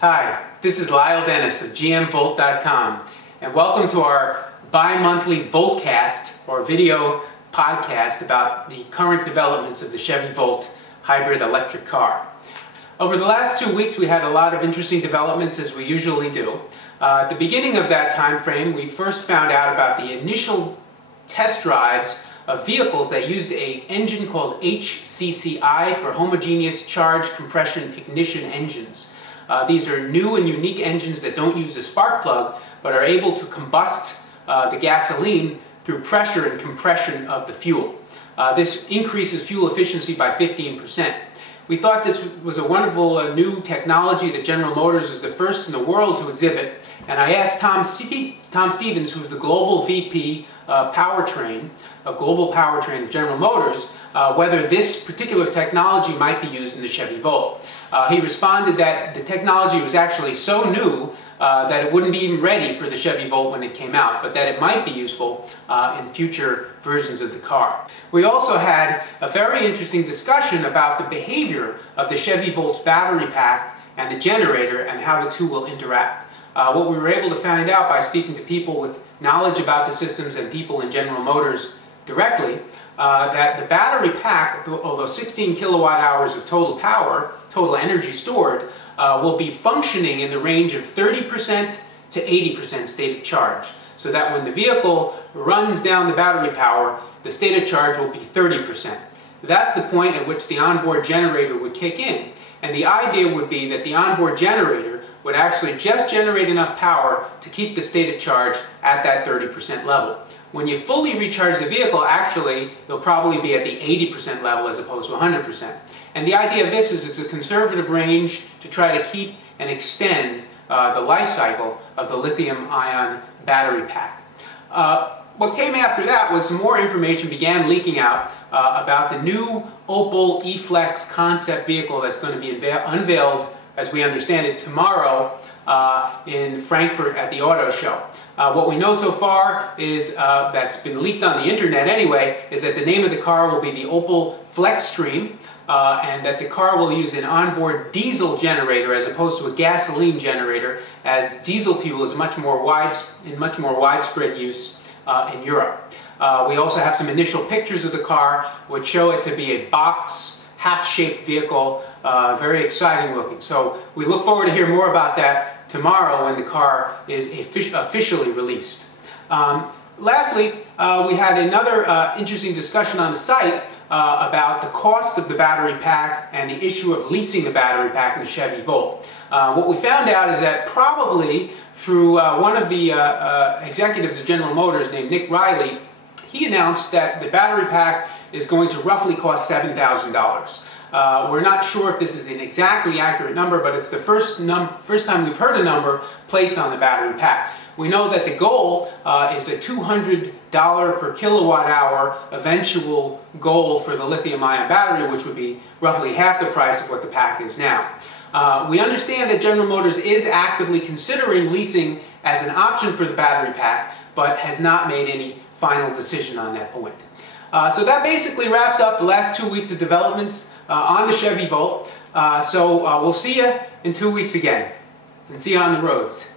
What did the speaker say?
Hi, this is Lyle Dennis of GMVolt.com, and welcome to our bi-monthly Voltcast, or video podcast about the current developments of the Chevy Volt hybrid electric car. Over the last 2 weeks we had a lot of interesting developments, as we usually do. At the beginning of that time frame, we first found out about the initial test drives of vehicles that used an engine called HCCI for homogeneous charge compression ignition engines. These are new and unique engines that don't use a spark plug, but are able to combust the gasoline through pressure and compression of the fuel. This increases fuel efficiency by 15%. We thought this was a wonderful new technology that General Motors is the first in the world to exhibit, and I asked Tom Stevens, who's the Global VP Powertrain of Global Powertrain of General Motors, whether this particular technology might be used in the Chevy Volt. He responded that the technology was actually so new that it wouldn't be even ready for the Chevy Volt when it came out, but that it might be useful in future versions of the car. We also had a very interesting discussion about the behavior of the Chevy Volt's battery pack and the generator and how the two will interact. What we were able to find out by speaking to people with knowledge about the systems and people in General Motors directly, that the battery pack, although 16 kilowatt hours of total power, total energy stored, will be functioning in the range of 30% to 80% state of charge. So that when the vehicle runs down the battery power, the state of charge will be 30%. That's the point at which the onboard generator would kick in. And the idea would be that the onboard generator would actually just generate enough power to keep the state of charge at that 30% level. When you fully recharge the vehicle, actually, they'll probably be at the 80% level as opposed to 100%. And the idea of this is it's a conservative range to try to keep and extend the life cycle of the lithium-ion battery pack. What came after that was some more information began leaking out about the new Opel E-Flex concept vehicle that's going to be unveiled, as we understand it, tomorrow in Frankfurt at the auto show. What we know so far is, that's been leaked on the internet anyway, is that the name of the car will be the Opel Flexstream, and that the car will use an onboard diesel generator as opposed to a gasoline generator, as diesel fuel is in much more widespread use in Europe. We also have some initial pictures of the car which show it to be a box hatch-shaped vehicle, very exciting looking. So we look forward to hear more about that tomorrow when the car is officially released. Lastly, we had another interesting discussion on the site about the cost of the battery pack and the issue of leasing the battery pack in the Chevy Volt. What we found out is that probably through one of the executives of General Motors named Nick Riley, he announced that the battery pack is going to roughly cost $7,000. We're not sure if this is an exactly accurate number, but it's the first time we've heard a number placed on the battery pack. We know that the goal is a $200 per kilowatt hour eventual goal for the lithium-ion battery, which would be roughly half the price of what the pack is now. We understand that General Motors is actively considering leasing as an option for the battery pack, but has not made any final decision on that point. So that basically wraps up the last 2 weeks of developments on the Chevy Volt. So we'll see you in 2 weeks again, and see you on the roads.